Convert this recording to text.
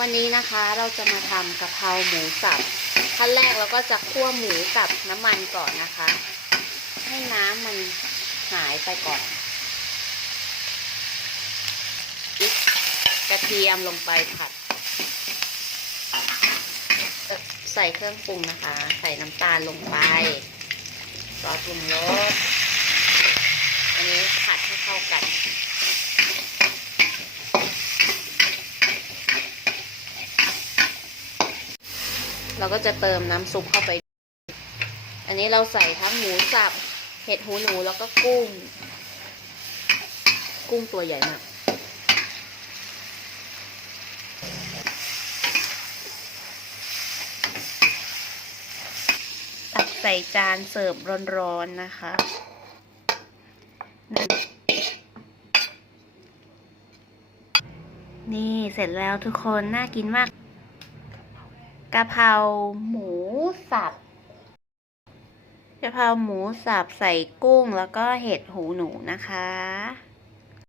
วันนี้นะคะเราจะมาทำกะเพราหมูสับขั้นแรกเราก็จะคั่วหมูกับน้ำมันก่อนนะคะ ให้น้ำมันหายไปก่อนกระเทียมลงไปผัด ใส่เครื่องปรุงนะคะ ใส่น้ำตาลลงไปซอสปรุงรสอันนี้ผัดให้เข้ากัน เราก็จะเติมน้ำซุปเข้าไป อันนี้เราใส่ทั้งหมูสับ เห็ดหูหนูแล้วก็กุ้ง กุ้งตัวใหญ่มาก ตักใส่จานเสิร์ฟร้อนๆนะคะนี่เสร็จแล้วทุกคน น่ากินมาก กะเพราหมูสับกะเพราหมูสับใส่กุ้งแล้วก็เห็ดหูหนูนะคะ